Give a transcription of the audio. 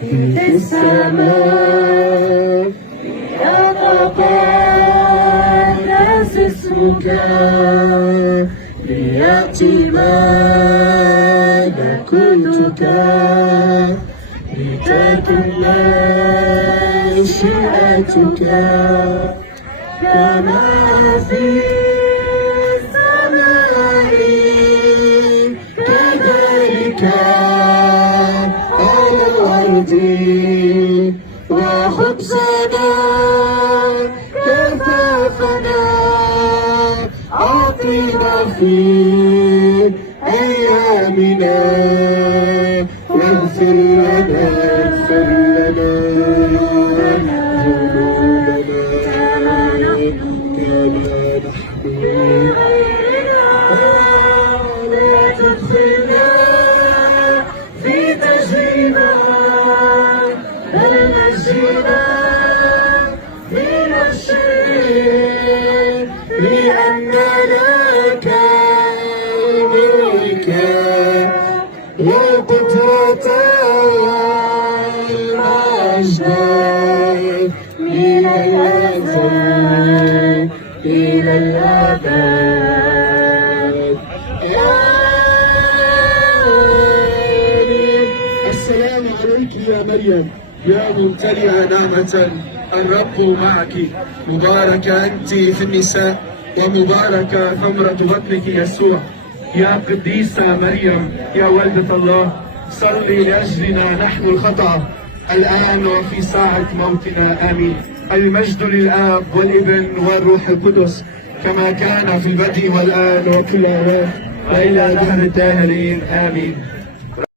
في السماء يتقدس اسمك ليأتي ملكوتك لتكن مشيئتك كما في السماء كذلك على الأرض. وخبزنا كفافنا أعطنا في أيامنا واغفر لنا ذنوبنا كما نحن ولا تدخلنا في تجربة بل نجنا من الشر لأن لك الملك والقدرة والمجد إلى الأبد إلى الأبد. السلام عليك يا مريم يا ممتلئة نعمة الرب معك، مباركة أنت في النساء ومباركة ثمرة بطنك يسوع. يا قديسة مريم يا والدة الله، صلي لأجلنا نحن الخطأ الآن وفي ساعة موتنا آمين. المجد للآب والابن والروح القدس كما كان في البدء والآن وكل أوان وإلى دهر الداهرين آمين.